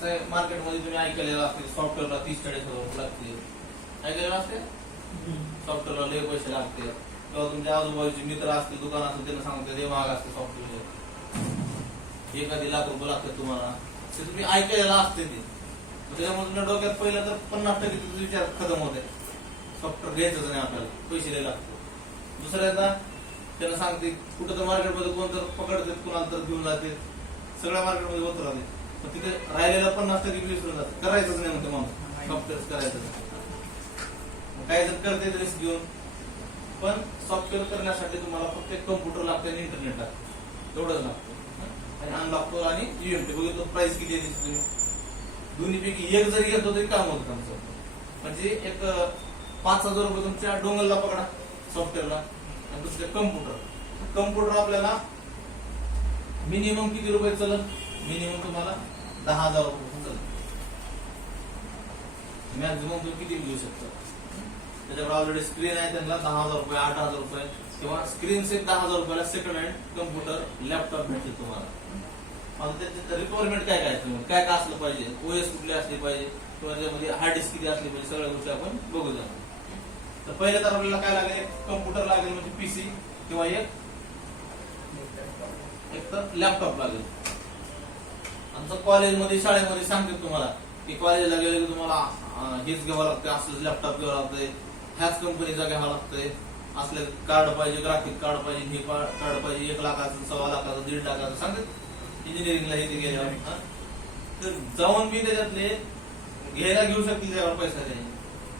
कसं आहे मार्केटमध्ये तुम्ही ऐकलेलं असते सॉफ्टवेअरला 30-40 हजार लागते, ऐकलेलं असते सॉफ्टवेअरला लय पैसे लागते, किंवा तुमच्या आजूबाजूचे मित्र असतील दुकान असतील त्यांना सांगते ते महाग असते सॉफ्टवेअर, 1 लाख रुपये लागतात तुम्हाला, ते तुम्ही ऐकलेलं असते ते. त्याच्यामुळे तुमच्या डोक्यात पहिलं तर 50% तुमचा विचार खतम होते, सॉफ्टवेअर घ्यायचंच नाही आपल्याला, पैसे लय लागतात. दुसऱ्यांदा त्यांना सांगते कुठं तर मार्केटमध्ये कोण तर पकडते कुणाला तर घेऊन जाते, सगळ्या मार्केटमध्ये होत राहते, पण तिथे राहिलेला 50% विसरून जाते, करायचंच नाही म्हणते माणूस, सॉफ्टवेअर करायचं नाही. काही जण करते रिस्क घेऊन, पण सॉफ्टवेअर करण्यासाठी तुम्हाला फक्त एक कम्प्युटर लागतं आणि इंटरनेट लागतं, एवढंच लागतं. आणि अनलॉक आणि युएमटी बघितलं प्राइस किती आहे तुम्ही, दोन्हीपैकी एक जरी घेतो तरी काम होतं आमचं. म्हणजे एक 5,000 रुपये तुमच्या डोंगलला पकडा सॉफ्टवेअरला, आणि दुसरे कम्प्युटर आपल्याला मिनिमम किती रुपये चालत, मिनिमम तुम्हाला 10,000 रुपये चालत, मॅक्झिमम तुम्ही किती घेऊ शकता. त्याच्यावर ऑलरेडी स्क्रीन आहे त्यांना 10,000 रुपये 8,000 रुपये, किंवा स्क्रीन सेट 10,000 रुपयाला सेकंड हँड कम्प्युटर लॅपटॉप भेटेल तुम्हाला. आता त्याची रिक्वायरमेंट काय काय असलं पाहिजे, ओएस कुठले असले पाहिजे, किंवा त्यामध्ये हार्ड डिस्क किती असली पाहिजे, सगळ्या गोष्टी आपण बघू जाऊ. तर पहिलं तर आपल्याला काय लागेल, एक कम्प्युटर लागेल म्हणजे पीसी, किंवा एक तर लॅपटॉप लागेल. आमचं कॉलेजमध्ये शाळेमध्ये सांगतात तुम्हाला की कॉलेजला गेले की तुम्हाला हेच घ्यावं लागतं, असलं लॅपटॉप घ्यावं लागतंय, ह्याच कंपनीचा घ्यावा लागतंय, असले कार्ड पाहिजे, ग्राफिक कार्ड पाहिजे, हे कार्ड पाहिजे, 1 लाखाचं 1.25 लाखाचं 1.5 लाखाचं सांगतात. इंजिनिअरिंगला हे गेल्यावर तर जाऊन मी त्याच्यातले घ्यायला घेऊ शकतील त्यावर पैसा द्यायला,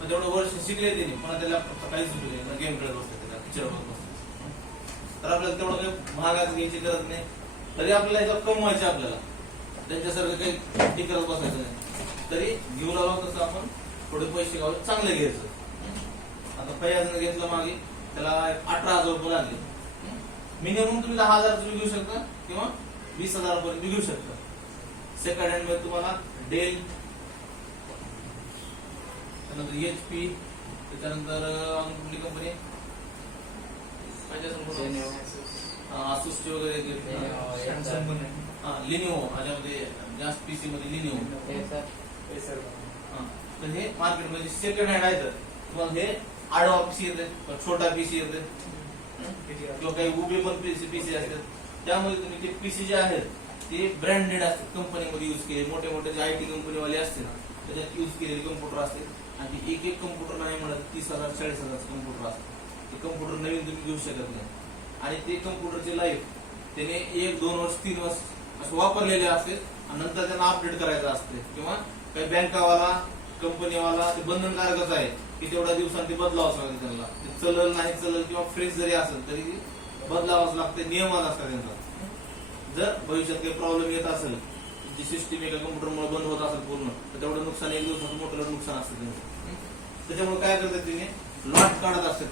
पण तेवढं वर्ष शिकले त्यांनी, पण त्या लॅपटॉपचा काहीच उपयोग नाही, गेम खेळत बसते त्याला, पिक्चर बघत बसते. तर आपल्याला तेवढं काही महागाच घ्यायची गरज नाही, तरी आपल्याला याच्यावर कमवायचे, आपल्याला त्यांच्यासारखं काही हे करत बसायचं नाही, तरी घेऊन आलो तसं आपण थोडे पैसे घालून चांगले घ्यायचं. आता फयाजनं घेतलं मागे, त्याला 18,000 रुपये लागले, मिनिमम तुम्ही 10,000 घेऊ शकता किंवा 20,000 पर्यंत घेऊ शकता. सेकंड हँड मध्ये तुम्हाला डेल, त्यानंतर HP, त्याच्यानंतर कुठली कंपनी आसूसची वगैरे, लिनिओ, याच्यामध्ये जास्त पीसी मध्ये लिनिओ, तर हे मार्केटमध्ये सेकंड हँड आहे. तर तुम्हाला हे आडवा पीसी येते, छोटा पीसी येते, किंवा काही उभे पण पीसी असतात, त्यामध्ये तुम्ही ते पीसी जे आहेत ते ब्रँडेड असतात, कंपनीमध्ये युज केले, मोठे मोठे जे IT कंपनीवाले असते ना त्याच्यात युज केलेले कम्प्युटर असते. आणि एक कम्प्युटर नाही म्हणत 30,000 40,000 कम्प्युटर असते, ते कम्प्युटर नवीन तुम्ही घेऊ शकत नाही. आणि ते कम्प्युटरची लाईफ त्याने 1-2 वर्ष 3 वर्ष असं वापरलेले असते, आणि नंतर त्यांना अपडेट करायचं असते, किंवा काही बँकावाला कंपनीवाला ते बंधनकारकच आहे की तेवढ्या दिवसांनी ते बदलावंच लागेल त्यांना, ते चलल नाही चलल किंवा फ्रेश जरी असेल तरी बदलावंच लागते, नियमात असतात त्यांचा. जर भविष्यात काही प्रॉब्लेम येत असेल, जी सिस्टीम एका कम्प्युटरमुळे बंद होत असेल पूर्ण, तर तेवढं नुकसान 1 दिवसाचं मोठं नुकसान असतं त्यांचं. त्याच्यामुळे काय करतात तिने लॉट काढत असतात,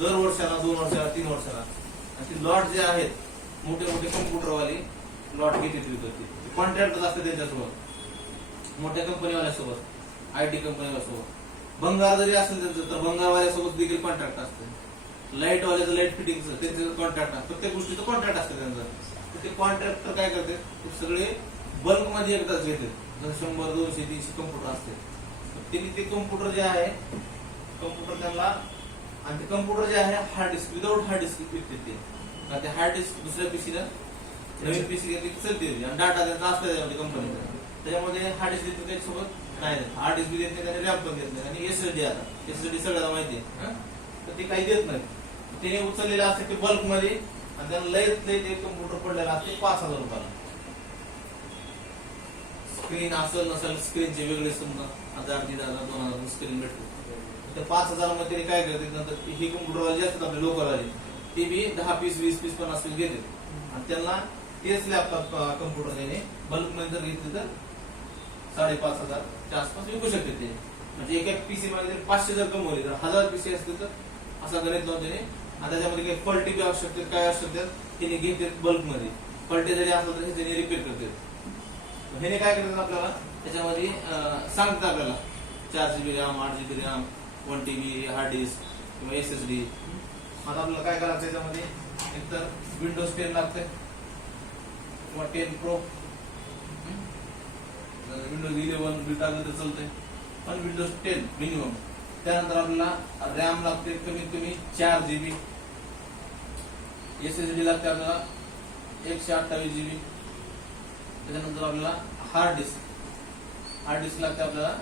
दर वर्षाला 2 वर्षाला 3 वर्षाला, आणि ते लॉट जे आहेत मोठे मोठे कम्प्युटरवाले लॉट घेतात, कॉन्ट्रॅक्ट असते त्यांच्यासोबत, मोठ्या कंपनीवाल्यासोबत, IT कंपनीवाल्यासोबत. भंगार जरी असेल त्यांचं तर भंगारवाल्यासोबत देखील कॉन्ट्रॅक्ट असते, लाईट वाल्याचं लाईट फिटिंगचं त्यांचं कॉन्ट्रॅक्ट असतं, प्रत्येक गोष्टीचं कॉन्ट्रॅक्ट असतं त्यांचं. ते कॉन्ट्रॅक्टर काय करते, ते सगळे बल्कमध्ये एकदाच घेते, जर 100, 200, 300 कम्प्युटर असते, त्यांनी ते कम्प्युटर जे आहे कम्प्युटर त्यांना, आणि ते कम्प्युटर जे आहे hard disk, without hard disk विकते ते, कारण ते हार्ड डिस्क दुसऱ्या पीसीला नवीन पीसी घेतली चलते, आणि डाटा त्यांचा असतो त्याच्यामध्ये कंपनीचा, त्याच्यामध्ये हार्ड डिस्क देते त्याच्यासोबत नाही देत, हार्ड डिस्क देत नाही आणि रॅम पण देत नाही, आणि SSD, आता SSD सगळ्याला माहिती आहे, तर ते काही देत नाही. त्याने उचललेलं असते ते बल्कमध्ये, आणि त्यांना लयत ते कम्प्युटर पडलेला असते 5,000 रुपयाला. स्क्रीन असेल नसेल, स्क्रीनचे वेगळे समजा 1,000, 1,500, 2,000 स्क्रीन भेटते. तर 5,000 मध्ये काय करते, नंतर हे कम्प्युटरवाले असतात आपले लोकलवाले, ते बी 10 पीस 20 पीस 50 पीस घेते, आणि त्यांना तेच लॅपटॉप कम्प्युटर त्याने बल्कमध्ये जर घेतले तर 5,500 आसपास विकू शकते ते. म्हणजे एक पीसी मध्ये 500 जर कमवले तर 1,000 पीसी असतील तर असा गणित लावून त्याने, आणि त्याच्यामध्ये काही फॉल्टी बी आवश्यकते काय आवश्यकते त्याने घेते बल्कमध्ये, फॉल्टी जरी असलं तर त्याने रिपेअर करते. हे काय करतात आपल्याला त्याच्यामध्ये सांगतात आपल्याला 4GB RAM, 8GB RAM, 1TB hard disk किंवा SSD. आता आपल्याला काय करायचं त्याच्यामध्ये, एकतर विंडोज 10 लागते किंवा 10 Pro, विंडोज 11 बी टाकलं तर चालतंय, पण विंडोज 10 मिनिमम. त्यानंतर आपल्याला रॅम लागते कमीत कमी 4 GB, SSD लागते आपल्याला 128 GB. त्याच्यानंतर आपल्याला हार्ड डिस्क लागते आपल्याला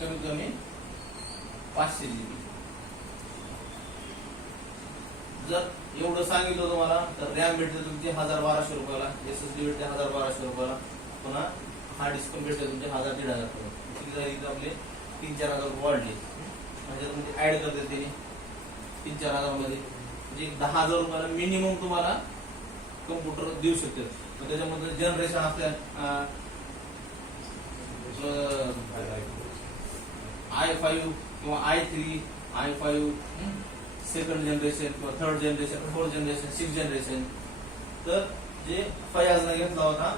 कमीत कमी 500 GB. जर एवढं सांगितलं तुम्हाला तर रॅम भेटते तुमची 1000-1200 रुपयाला, SSD भेटते 1000-1200 रुपयाला, पुन्हा हार्ड डिस्क पण भेटते तुमचे 1000-1500 रुपये. इथं आपले 3-4 हजार वाढले म्हणजे तुमचे ऍड करते त्याने 3-4 हजार मध्ये, म्हणजे 10,000 रुपयाला मिनिमम तुम्हाला कम्प्युटर देऊ शकते. त्याच्यामध्ये जनरेशन असल्या i5 किंवा i3, i5 सेकंड जनरेशन किंवा third generation, fourth generation, 6th generation. तर जे फयाजने घेतला होता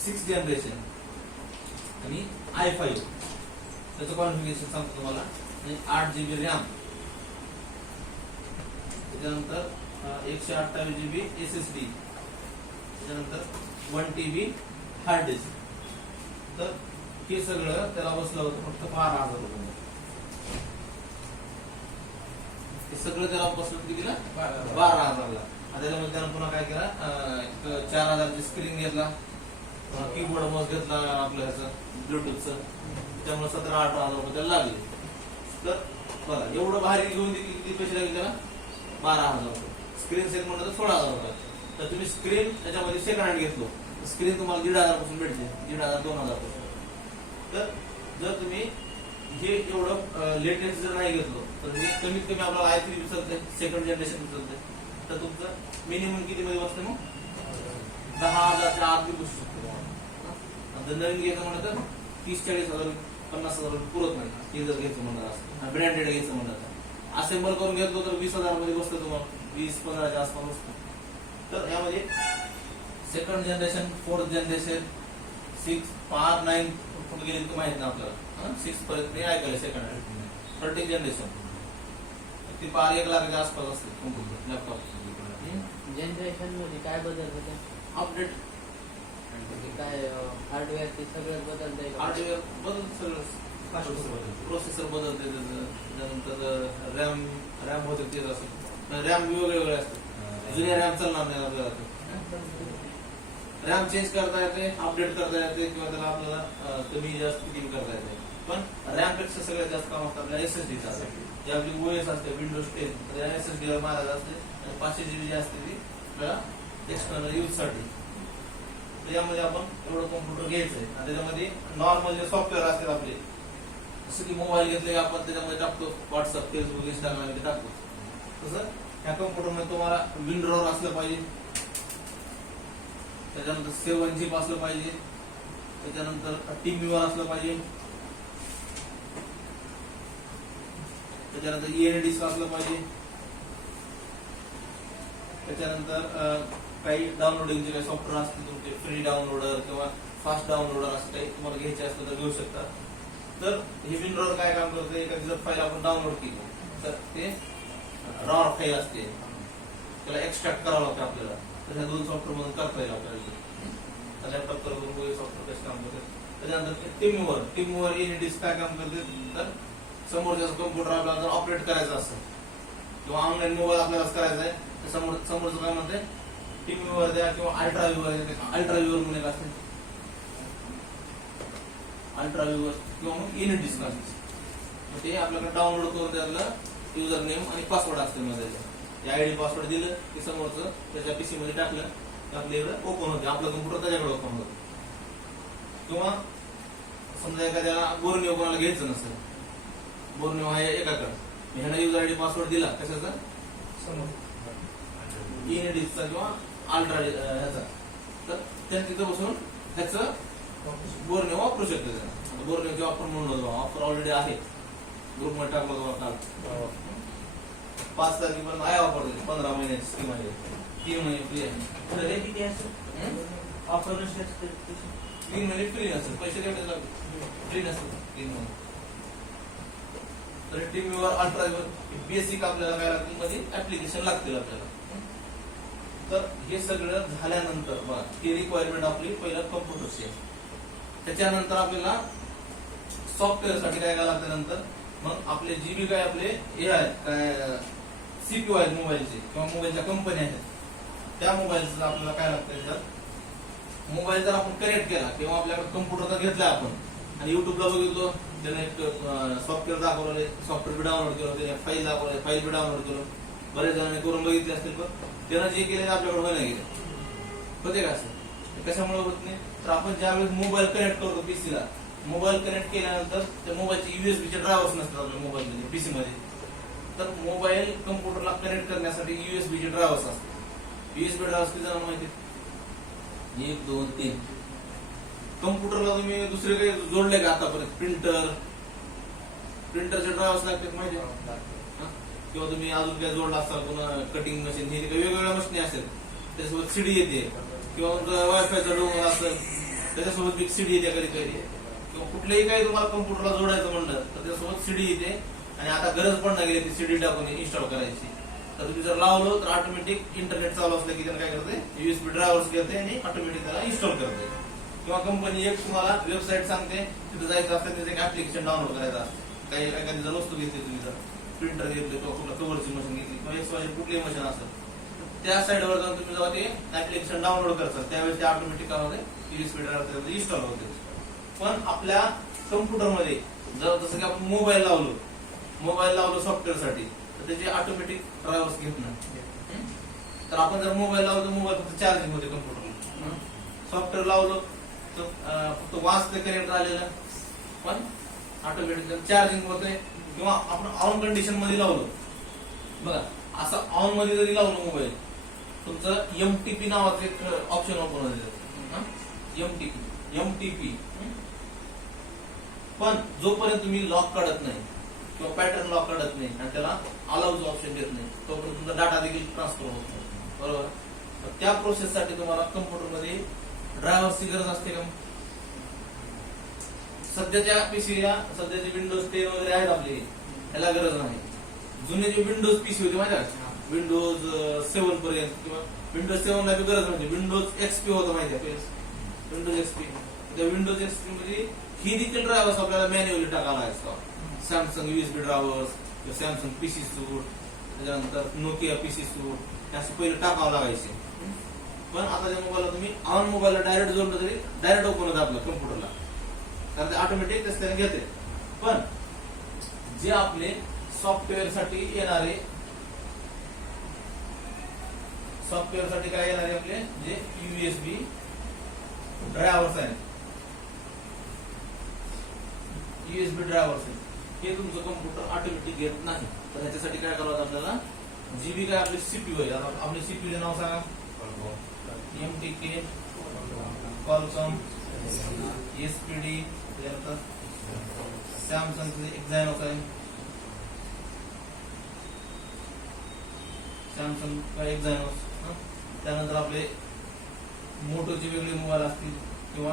6th जनरेशन आणि i5 त्याचं कॉन्फिगरेशन सांगतो तुम्हाला. 8 GB रॅम, त्याच्यानंतर 128 GB SSD, त्याच्यानंतर 1 TB हार्ड डिस्क. तर हे सगळं त्याला बसलं होतं फक्त 12,000 रुपये. हे सगळं त्याला बसलं कितीला? 12,000ला. त्याच्यामध्ये त्यानं पुन्हा काय केला, 4,000ची स्क्रीन घेतला, कीबोर्ड माऊस घेतला आपलं ह्याचं ब्लूटूथचं, त्यामुळे 17-18,000 रुपये त्याला लागले. तर बघा एवढं भारी घेऊन किती पैसे लागले त्याला? 12,000 रुपये. स्क्रीन सेट म्हणलं तर 16,000 रुपये. तर तुम्ही स्क्रीन त्याच्यामध्ये सेकंड हँड घेतलो, स्क्रीन तुम्हाला 1,500 पासून भेटते, 1,500-2,000 पासून. तर जर तुम्ही हे एवढं लेटेस्ट जर नाही घेतलो तर हे कमीत कमी आपल्याला i3 चालते, सेकंड जनरेशन चालते, तर तुमचं मिनिमम किती मध्ये बसते मग? 10,000च्या आत बी बसू शकतो. जर नवीन घ्यायचं म्हणलं तर 30-40,000, 50,000 पुरत नाही. हे जर घ्यायचं म्हणलं असं ब्रँडेड घ्यायचं म्हणलं तर असेंबल करून घेतलो तर 20,000 मध्ये बसतं तुम्हाला, 20-15च्या आसपास बसतं. तर यामध्ये सेकंड जनरेशन, फोर्थ जनरेशन, 6, 5, 9 कुठे गेले तर माहित नाही आपल्याला. 6 पर्यंत ऐकलं सेकंड हँड. प्रत्येक जनरेशन ती 1 लाखाच्या आसपास असते कम्प्युटर, लॅपटॉप. जनरेशन मध्ये काय बदल होते? अपडेट काय हार्डवेअर ते सगळं बदलतंय? हार्डवेअर बदलत, सगळं प्रोसेसर बदलते, त्यानंतर रॅम होते तेच असं. रॅम वेगवेगळे असतात, जुन्या रॅम चालणार नाही आपल्याला. रॅम चेंज करता येते, अपडेट करता येते, किंवा त्याला आपल्याला कमी जास्त किती करता येते. पण रॅम पेक्षा सगळ्यात जास्त काम असतं आपल्या SSD चा. जे आपली OS असते विंडोज 10 त्या SSD ला मारायला असते, आणि 500 GB जी असते ती आपल्याला एक्सटर्नल यूज साठी. त्याच्यामध्ये आपण एवढं कम्प्युटर घ्यायचंय. आणि त्याच्यामध्ये नॉर्मल जे सॉफ्टवेअर असतात आपले, जसं की मोबाईल घेतले आपण त्याच्यामध्ये टाकतो, व्हॉट्सअप, फेसबुक, इंस्टाग्राम टाकतो, तसं ह्या कम्प्युटरमध्ये तुम्हाला विंडोवर असलं पाहिजे, त्याच्यानंतर 7 झिप असलं पाहिजे, त्याच्यानंतर TeamViewer असलं पाहिजे, त्याच्यानंतर END असलं पाहिजे, त्याच्यानंतर काही डाउनलोडिंगचे काही सॉफ्टवेअर असते तुमचे, फ्री डाउनलोडर किंवा फास्ट डाउनलोडर असं काही तुम्हाला घ्यायचे असतं तर घेऊ शकता. तर हे विंडोवर काय काम करते, एखादी जर फाईल आपण डाउनलोड केली तर ते रॉ फाईल असते, त्याला एक्स्ट्रॅक्ट करावं लागतं आपल्याला. तर ह्या 2 सॉफ्टवेअर मधून करता येईल आपल्याला. लॅपटॉप करून सॉफ्टवेअर कसं काम करते. त्याच्यानंतर टीमवर END काय काम करते, तर समोरच्या कम्प्युटर आपल्याला जर ऑपरेट करायचं असतं किंवा ऑनलाईन मोबाईल आपल्याला करायचा आहे, तर समोरचं काय म्हणते, TeamViewer द्या किंवा अल्ट्रा व्ह्यूवर म्हणून असते, अल्ट्रा व्ह्यूवर किंवा मग END असते. ते आपल्याकडे डाउनलोड करून त्यातलं युजर नेम आणि पासवर्ड असते मध्ये. ते ID पासवर्ड दिलं की समोरचं त्याच्या PC मध्ये टाकलं की आपल्याकडे ओपन होते, आपलं कम्प्युटर त्याच्याकडे ओपन होतं. किंवा समजा एखाद्याला बोर्निओ कोणाला घ्यायचं नसेल, बोर्निओ आहे एकाकडे, ह्यानं युजर ID पासवर्ड दिला कशाचा, END चा किंवा अल्ट्रा ह्याचा, तर त्याने तिथं बसून ह्याचं बोर्निओ वापरू शकते. बोर्निओची ऑफर म्हणून ऑफर ऑलरेडी आहे, ग्रुप मध्ये टाकलं होतं काल. 5 तारखेपर्यंत आहे ऑफर, 15 महिन्याची स्कीम आहे, 3 महिने फ्री आहे. किती असेल ऑफर? 3 महिने फ्री असेल, पैसे द्यायचे फ्री नसेल 3 महिने. तर TeamViewer, अल्ट्रा बेसिक आपल्याला काय लागतील मध्ये ऍप्लिकेशन लागतील आपल्याला. तर हे सगळं झाल्यानंतर बघा ही रिक्वायरमेंट आपली पहिलं कम्प्युटरची आहे. त्याच्यानंतर आपल्याला सॉफ्टवेअर साठी काय लागतं नंतर मग आपले जीबी काय आपले हे आहेत काय सीपीयू आहेत मोबाईलचे किंवा मोबाईलच्या कंपन्या आहेत त्या मोबाईलचं आपल्याला काय लागतं त्याच्यात मोबाईल जर आपण कनेक्ट केला किंवा आपल्याकडे कम्प्युटर तर घेतला आपण आणि युट्यूबला बघितलो त्याने एक सॉफ्टवेअर दाखवले सॉफ्टवेअर बी डाउनलोड केलं त्याने फाईल दाखवले फाईल बी डाउनलोड केलं बरेच जणांनी करून बघितले असतील पण त्यानं जे केले आपल्याकडे होणे गेले होते का असं कशामुळे होत नाही तर आपण ज्यावेळेस मोबाईल कनेक्ट करतो पीसीला मोबाईल कनेक्ट केल्यानंतर त्या मोबाईलचे युएसबीचे ड्रायव्हर्स नसतात आपल्या मोबाईल मध्ये पीसी मध्ये तर मोबाईल कम्प्युटरला कनेक्ट करण्यासाठी युएसबीचे ड्रायव्हर्स असतात युएसबी ड्रायव्हर्स किती जणांना माहिती 1 2 3 कम्प्युटरला तुम्ही दुसरे काही जोडले का आतापर्यंत प्रिंटरचे ड्रायव्हर्स लागतात माहिती किंवा तुम्ही अजून काय जोडला असाल पुन्हा कटिंग मशीन हे वेगवेगळ्या मशीनी असेल त्याच्यासोबत सीडी येते किंवा वायफायचा डोंगर असेल त्याच्यासोबत एक सीडी येते कधी कधी किंवा कुठलेही काही तुम्हाला कम्प्युटरला जोडायचं म्हणलं तर त्यासोबत सीडी येते आणि आता गरज पण नाही गेली ती सीडी टाकून इन्स्टॉल करायची तर तुम्ही जर लावलं तर ऑटोमॅटिक इंटरनेट चालू असलं की त्याला काय करते युएसबी ड्रायव्हर्स घेते आणि ऑटोमॅटिक त्याला इन्स्टॉल करते किंवा कंपनी एक तुम्हाला वेबसाईट सांगते तिथे जायचं असतं त्याचं एक ऍप्लिकेशन डाउनलोड करायचं असतं काही एखादी जर वस्तू घेतली तुम्ही जर प्रिंटर घेतली किंवा कुठला कव्हरची मशीन घेतली किंवा एक्स कुठलीही मशीन असेल त्या साईडवर जाऊन तुम्ही जेव्हा ते ऍप्लिकेशन डाउनलोड करतात त्यावेळेस ते ऑटोमॅटिक काय होते युएसबी ड्रायव्हर इन्स्टॉल होते पण आपल्या कम्प्युटरमध्ये जसं की आपण मोबाईल लावलो सॉफ्टवेअर साठी तर त्याचे ऑटोमॅटिक ड्रायव्हर्स घेत नाही तर आपण जर मोबाईल लावलो तर मोबाईल फक्त चार्जिंग होते कम्प्युटर सॉफ्टवेअर लावलो तर फक्त वाचते कनेक्ट झालेलं पण ऑटोमॅटिक चार्जिंग होते किंवा आपण ऑन कंडिशन मध्ये लावलो बघा असं ऑन मध्ये जरी लावलं मोबाईल तुमचं एमटीपी नावाचं एक ऑप्शन ओपन होते एमटीपी पण जोपर्यंत तुम्ही लॉक काढत नाही किंवा पॅटर्न लॉक काढत नाही आणि त्याला अलाउज ऑप्शन देत नाही तोपर्यंत तुमचा डाटा देखील ट्रान्सफर होत नाही बरोबर त्या प्रोसेस साठी तुम्हाला कम्प्युटरमध्ये ड्रायव्हर्सची गरज असते का सध्याच्या पीसीला सध्याचे विंडोज 10 वगैरे आहेत आपले त्याला गरज नाही जुने जे विंडोज पीसी होते माहिती आहे विंडोज 7 पर्यंत किंवा विंडोज 7 ला गरज नव्हती विंडोज एक्सपी होतं माहिती आहे विंडोज एक्सपी त्या विंडोज एक्सपी मध्ये ही देखील ड्रायव्हर्स आपल्याला मॅन्युअली टाकायला लागायचं सॅमसंग युएसबी ड्रायव्हर्स किंवा सॅमसंग पीसी सूट त्याच्यानंतर नोकिया पीसी सूट असे पहिले टाकावं लागायचे पण आता त्या मोबाईलला तुम्ही ऑन मोबाईलला डायरेक्ट जोडलं तरी डायरेक्ट ओपन होतं आपलं कम्प्युटरला कारण ते ऑटोमॅटिक त्याने घेते पण जे आपले सॉफ्टवेअर साठी येणारे काय येणारे आपले जे युएसबी ड्रायव्हर्स आहेत युएसबी ड्रायव्हर्स आहेत हे तुमचं कम्प्युटर ऑटोमॅटिक घेत नाही तर ह्याच्यासाठी काय करावं आपल्याला जीबी काय आपले सीपीयू आहे आपले सीपीयू नाव सांगा एमटीके कॉलकॉम एसपीडी सॅमसंग एक्झायनोस आहे सॅमसंग का एक्झायनोस त्यानंतर आपले मोटोचे वेगळे मोबाईल असतील किंवा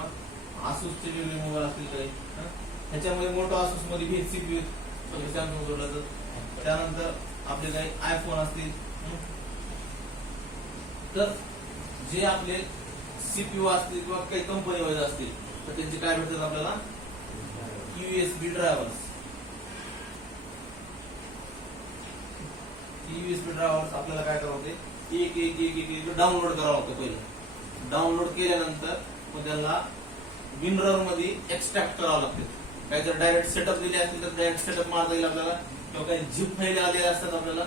आसूसचे वेगळे मोबाईल असतील काही ह्याच्यामध्ये मोठो आसूस मध्ये भी सीपीयू सॅमसंग जोडला जातं त्यानंतर आपले काही आयफोन असतील तर जे आपले सीपीयू असतील किंवा काही कंपनी वगैरे असतील तर त्यांचे काय भेटतात आपल्याला युएसबी ड्रायव्हर्स युएसबी ड्रायव्हर्स आपल्याला काय करावं होते एक डाउनलोड करावं लागतं पहिलं डाउनलोड केल्यानंतर मग त्याला विनरर मध्ये एक्सट्रॅक्ट करावं लागते काही जर डायरेक्ट सेटअप दिले असतील तर डायरेक्ट सेटअप मारता येईल आपल्याला किंवा काही झिप फाईल आलेल्या असतात आपल्याला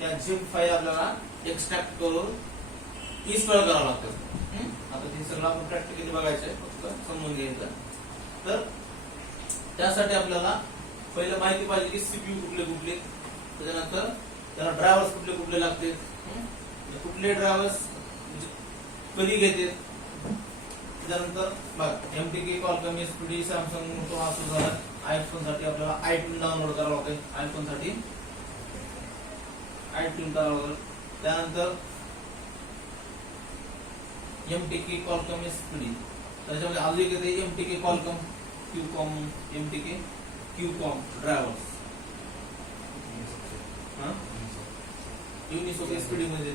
त्या झिप फाईल आपल्याला एक्सट्रॅक्ट करून इन्स्टॉल करावं लागतं आता ते सगळं आपण प्रॅक्टिकली बघायचंय फक्त समजून घ्यायचं तर त्यासाठी आपल्याला पहिलं माहिती पाहिजे की सीपीयू कुठले त्याच्यानंतर त्याला ड्रायव्हर्स कुठले लागते कुठले ड्रायव्हर्स कधी घेते त्यानंतर बघा MTK Qualcomm SPD Samsung Moto Asus झाला आयफोन साठी आपल्याला आयट्यून डाउनलोड करावं लागते आयफोन साठी आयट्यून डाउनलोड त्यानंतर एमटीके कॉलकॉम एसपीडी त्याच्यामध्ये अजून एक येते MTK Qualcomm Qcom MTK Qcom drivers Unisoc SPD मध्ये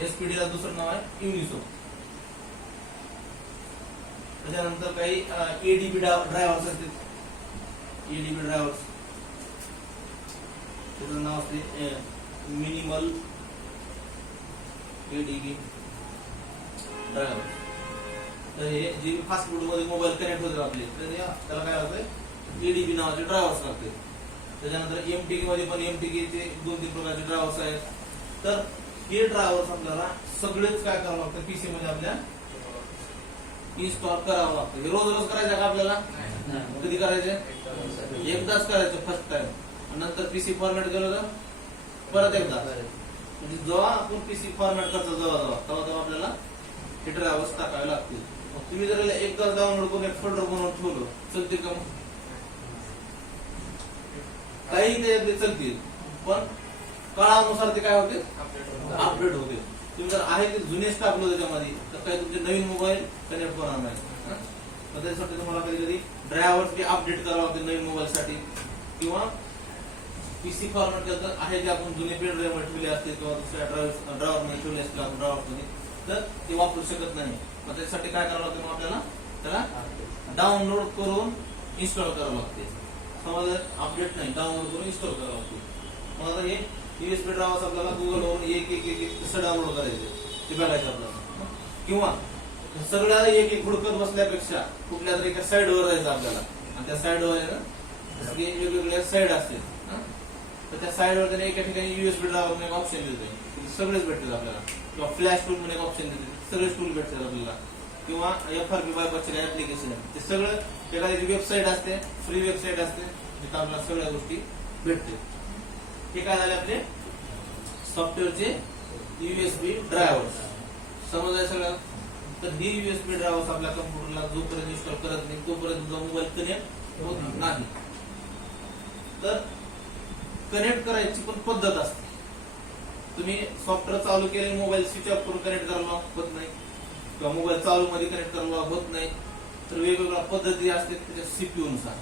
एसपीडी ला दुसरं नाव आहे युनिसो त्याच्यानंतर काही एडीबी ड्रायव्हर्स असतात. एडीबी ड्रायव्हर्स त्याचं नाव असते मिनिमल एडीबी ड्रायव्हर. तर हे जे फास्ट फूड मध्ये मोबाईल कनेक्ट होतात आपले, तर त्याला काय लागतंय एडीबी नावाचे ड्रायव्हर्स लागते. त्याच्यानंतर एमटीके मध्ये पण एमटीके चे 2-3 प्रकारचे ड्रायव्हर्स आहेत. तर हे ड्रायव्हर्स आपल्याला सगळेच काय करावं लागतं पीसी मध्ये आपल्या इन्स्टॉल करावं लागतं. हे रोज रोज करायचं का आपल्याला? कधी करायचं? एकदाच करायचं फर्स्ट टाइम. नंतर पीसी फॉर्मॅट केलं तर परत एकदा. म्हणजे जेव्हा आपण पीसी फॉर्मॅट करतो तेव्हा आपल्याला हे ड्रायव्हर्स टाकावे लागतील. तुम्ही जर एकदाच डाउनलोड करून एक फोल्डर बनवून ठेवलं चलतील का? मग काही त्याच्यातले चलतील, पण काळानुसार ते काय होते अपडेट होते. तुम्ही जर आहे ते जुनेच टाकलो त्याच्यामध्ये तर काही तुमचे नवीन मोबाईल कनेक्ट होणार नाही. मग त्यासाठी तुम्हाला कधी कधी ड्रायव्हर ते अपडेट करावं लागते नवीन मोबाईल साठी, किंवा पीसी फॉर्मॅट केलं आहे जे आपण जुने पेन ड्राईव्ह मध्ये ठेवले असते किंवा दुसऱ्या ड्रायव्हर मध्ये ठेवले असते आपण ड्रायव्हर मध्ये, तर ते वापरू शकत नाही. मग त्यासाठी काय करावं लागतं? मग आपल्याला त्याला डाउनलोड करून इन्स्टॉल करावं लागते. समजा अपडेट नाही, डाउनलोड करून इन्स्टॉल करावं लागते. मग आता हे यूएसबी ड्रायव्हर्स आपल्याला गुगल वरून एक कसं डाउनलोड करायचे ते बघायचं आपल्याला. किंवा सगळ्याला एक हुडकत बसल्यापेक्षा कुठल्या तरी एका साईडवर जायचं आपल्याला, आणि त्या साईडवर आहे ना वेगवेगळ्या साईड असते. तर त्या साईडवर त्याने एका ठिकाणी यूएसबी ड्रायव्हर म्हणून ऑप्शन देते, सगळेच भेटतात आपल्याला. किंवा फ्लॅश टूल म्हणून एक ऑप्शन देते, सगळेच टूल भेटतात आपल्याला. किंवा FRP बायपासचे ऍप्लिकेशन ते सगळं एखादी वेबसाईट असते, फ्री वेबसाईट असते, तिथे आपल्याला सगळ्या गोष्टी भेटते. हे काय झाले आपले सॉफ्टवेअरचे यूएसबी ड्रायव्हर्स. समजाय सगळं. तर ही यूएसबी ड्रायव्हर्स आपल्या कम्प्युटरला जोपर्यंत इन्स्टॉल करत नाही तोपर्यंत तुमचा मोबाईल कनेक्ट होत नाही. तर कनेक्ट करायची पण पद्धत असते. तुम्ही सॉफ्टवेअर चालू केले मोबाईल स्विच ऑफ करून कनेक्ट करायला होत नाही, किंवा मोबाईल चालू मध्ये कनेक्ट करायला होत नाही. तर वेगवेगळ्या पद्धती असतात त्याच्या सीपीयू नुसार.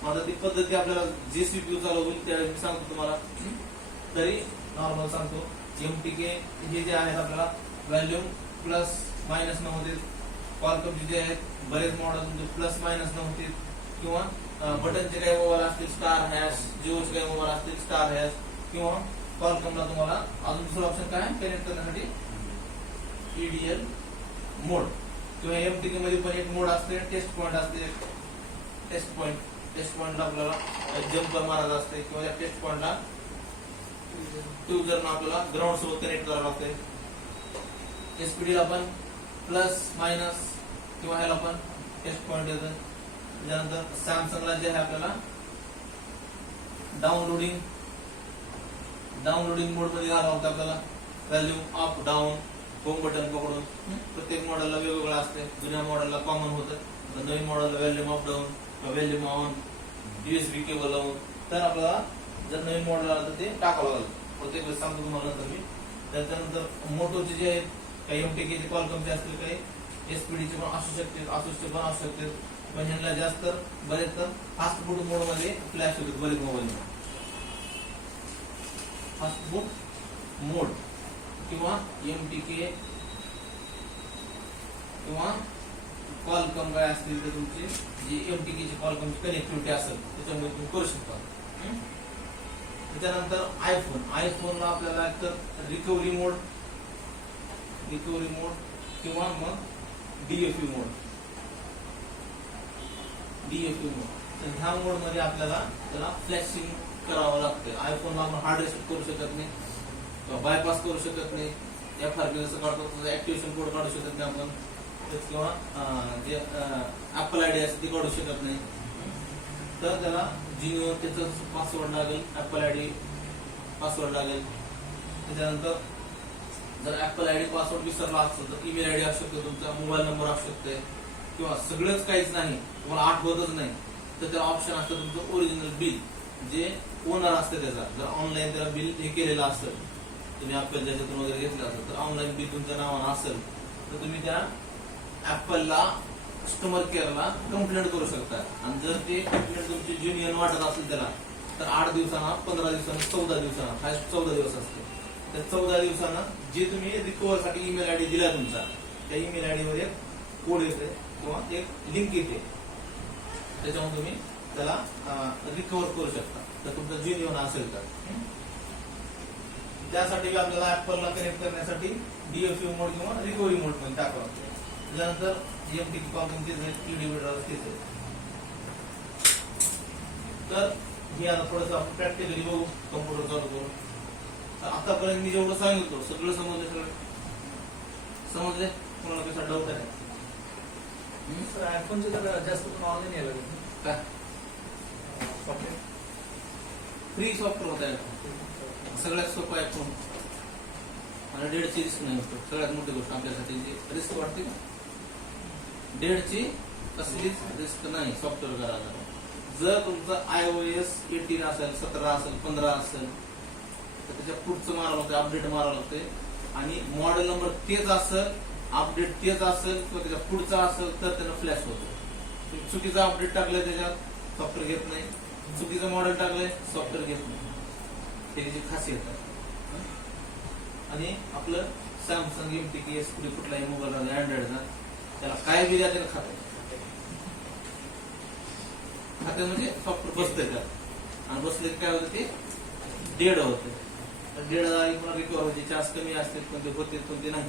आता ती पद्धती आपल्याला जे सीपीयू चालू होईल त्यावेळी मी सांगतो तुम्हाला. तरी नॉर्मल सांगतो. एमटीके हे जे आहेत आपल्याला व्हॅल्यूम प्लस मायनस न होते. क्वालकॉमचे जे आहेत बरेच मॉडेल तुमचे प्लस मायनस न होतील. किंवा बटनचे काही मोबाईल असतील स्टार हॅश, जिओचे काही मोबाईल असतील स्टार हॅश. किंवा क्वालकॉमला तुम्हाला अजून दुसरं ऑप्शन काय कनेक्ट करण्यासाठी EDL मोड. किंवा एमटीके मध्ये पण एक मोड असते, टेस्ट पॉइंट असते. टेस्ट पॉइंटला आपल्याला जम्पर मारायचा असते, किंवा त्या टेस्ट पॉइंटला युजरना आपल्याला ग्राउंड सोबत कनेक्ट करावं लागते. एसपीडीला पण प्लस मायनस किंवा ह्याला पण टेस्ट पॉइंट येतं. त्यानंतर सॅमसंगला जे आहे आपल्याला डाउनलोडिंग मोड मध्ये घालावं लागतं आपल्याला. Volume up down home button पकडून प्रत्येक मॉडेलला वेगवेगळं असते. जुन्या मॉडेलला कॉमन होतं, नवीन मॉडेलला व्हॅल्यूम अप डाऊन किंवा व्हॅल्यूम ऑन, USB केबल लावून. तर आपल्याला जर नवीन मॉडेल आलं तर ते टाकावं लागेल. प्रत्येक वेळेस सांगतो तुम्हाला नंतर मी. त्याच्यानंतर मोटोचे जे आहेत काही एमटीकेचे क्वालकॉमचे असतील, काही एसपीडीचे पण असू शकते, आसूसचे पण असू शकते. पण ह्यांना जास्त बरेच तर फास्ट बूट मोड मध्ये फ्लॅश होते बरेच मोबाईल. फास्ट बूट मोड किंवा एमटीके किंवा क्वालकॉम काय असतील तर तुमचे जे एमटीकेचे क्वालकॉमची कनेक्टिव्हिटी असेल त्याच्यामुळे तुम्ही करू शकता. त्याच्यानंतर आयफोनला आपल्याला तर रिकव्हरी मोड किंवा मग DFU मोड. तर ह्या मोड मध्ये आपल्याला त्याला फ्लॅशिंग करावं लागतं. आयफोनला आपण हार्ड रिसेट करू शकत नाही किंवा बायपास करू शकत नाही. FRP जसं काढतो ऍक्टिव्हेशन कोड काढू शकत नाही आपण, किंवा जे ऍपल आयडी असते ती काढू शकत नाही. तर त्याला जिओ त्याचं पासवर्ड लागेल, ऍपल आयडी पासवर्ड लागेल. त्याच्यानंतर जर ऍपल आयडी पासवर्ड विसरला असेल तर ईमेल आयडी असू शकतो, तुमचा मोबाईल नंबर असू शकते, किंवा सगळंच काहीच नाही तुम्हाला आठवतच नाही तर त्याला ऑप्शन असतं तुमचं ओरिजिनल बिल जे ओनर असते त्याचा. जर ऑनलाईन त्याला बिल हे केलेलं असेल, तुम्ही ऍपल ज्याच्यातून वगैरे घेतलं असेल तर ऑनलाईन बिल तुमच्या नावानं असेल तर तुम्ही त्या ऍपलला कस्टमर केअरला कंप्लेंट करू शकता. आणि जर ते कंप्लेंट तुमची ज्युनियन वाटत असेल त्याला तर 8 दिवसांना, 15 दिवसांना, 14 दिवसांना, हायस्ट 14 दिवस असते. त्या 14 दिवसांना जे तुम्ही रिकव्हर साठी ईमेल आयडी दिला तुमचा, त्या ईमेल आयडी वर एक कोड येते. किंवा एक लिंक येते, त्याच्यामुळे तुम्ही त्याला रिकव्हर करू शकता तर तुमचं जेन्युइन असेल तर. त्यासाठी आपल्याला ऍपलला कनेक्ट करण्यासाठी DFU मोड किंवा रिकव्हरी मोड मध्ये टाकावं लागतं. त्याच्यानंतर MTK कॉम्पिंग PDB तर हे आता थोडंसं आपण प्रॅक्टिकली बघू कम्प्युटर चालू करू. आतापर्यंत मी जेवढं सांगितलं सगळं समजले कोणाला कसा डाऊट आहे? सर आयफोनचे तर जास्त करून ऑनलाईन यायला लागले. काय सॉफ्टवेअर फ्री सॉफ्टवेअर होत आहे, सगळ्यात सोपं आहे फोन आणि डेडची रिस्क नाही होतो. सगळ्यात मोठी गोष्ट आपल्यासाठी जी रिस्क वाटते का, डेडची कसलीच रिस्क नाही सॉफ्टवेअर करायला. जर तुमचं iOS 18 असेल, 17 असेल, 15 असेल तर त्याच्या पुढचं मारावं लागतं, अपडेट मारावं लागतंय. आणि मॉडेल नंबर तेच असेल, अपडेट तेच असेल किंवा त्याच्या पुढचा असेल तर त्यानं फ्लॅश होतं. चुकीचं अपडेट टाकलंय त्याच्यात सॉफ्टवेअर घेत नाही, चुकीचं मॉडेल टाकलंय सॉफ्टवेअर घेत नाही. त्याची खासियत आहे. आणि आपलं सॅमसंग MTK S कुठलाही मोबाईल अँड्रॉइडचा त्याला काय बी द्या त्याला खातं म्हणजे सॉफ्टवेअर बसतंय त्याला, आणि बसले काय होतं ते डेड होतं. डेड रिकवर व्हायचे चान्स कमी असते, कोणते होते कोणते नाही.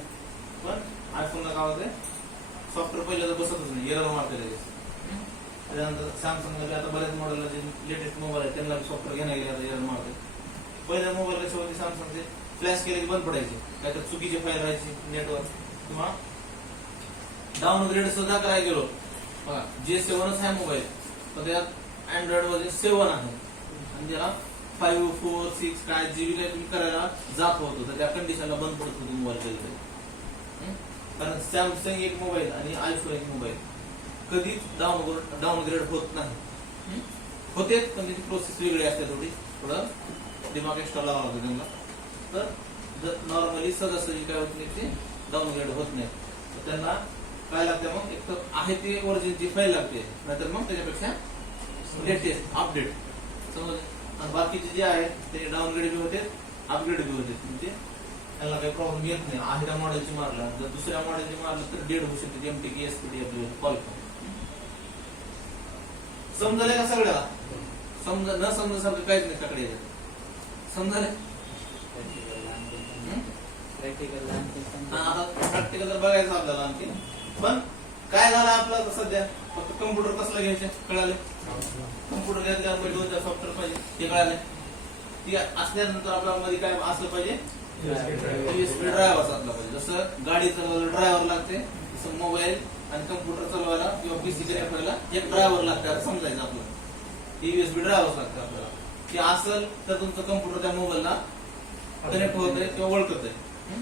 पण आयफोनला काय होतंय सॉफ्टवेअर पहिलं तर बसतच नाही, एरर मारते लगेच. त्याच्यानंतर सॅमसंगमध्ये आता बऱ्याच मॉडेलला जे लेटेस्ट मोबाईल आहे त्यांना सॉफ्टवेअर घेण्यात गेले आता एरर मारते. पहिल्या मोबाईलच्या शेवटी सॅमसंगचे फ्लॅश केले की बंद पडायचे, काय तर चुकीची फाईल राहायची नेटवर, किंवा डाऊनग्रेड सुद्धा करायला गेलो बघा J7च आहे मोबाईल पण त्यात अँड्रॉइड मध्ये 7 आहे आणि त्याला 5, 4, 6 काय जीबी काय तुम्ही करायला जात होतो तर त्या कंडिशनला बंद पडत होतो मोबाईल केलं. कारण सॅमसंग एक मोबाईल आणि आयफोन एक मोबाईल कधीच डाऊनग्रेड होत नाही. होते पण त्याची प्रोसेस वेगळी असते, थोडं दिमाग एक्स्ट्रा लावावं लागतं त्यांना. तर नॉर्मली सहजासहजी काय होत नाही ते डाऊनग्रेड होत नाही. तर त्यांना काय लागतं मग एक तर आहे ते ओरिजिनची फाईल लागते, नाहीतर मग त्याच्यापेक्षा लेटेस्ट अपडेट समज. आणि बाकीचे जे आहेत ते डाऊनग्रेड बी होते अपग्रेड बी होते, म्हणजे त्याला काही प्रॉब्लेम येत नाही. आहे त्या मॉडेलची मारला जर दुसऱ्या मॉडेलची मारलं तर डेड होऊ शकते. MTK SPD आपल्याला कॉल समजले का सगळ्याला? न समजण्यासारखं काहीच नाही सगळे समजले. आता प्रॅक्टिकल तर बघायचं आपल्याला आणखी. पण काय झालं आपलं सध्या फक्त कम्प्युटर कसला घ्यायचे कळाले, कम्प्युटर घ्यायला 2-4 सॉफ्टवेअर पाहिजे ते कळाले. ती असल्यानंतर आपल्या मध्ये काय असलं पाहिजे, USB ड्रायव्हर असला पाहिजे. जसं गाडी चालवायला ड्रायव्हर लागते तसं मोबाईल आणि कम्प्युटर चालवायला किंवा PC कनेक्ट करायला एक ड्रायव्हर लागते असं समजायचं आपलं. USB ड्रायव्हर लागते आपल्याला. ते असेल तर तुमचं कम्प्युटर त्या मोबाईलला कनेक्ट होत आहे किंवा ओळखत आहे.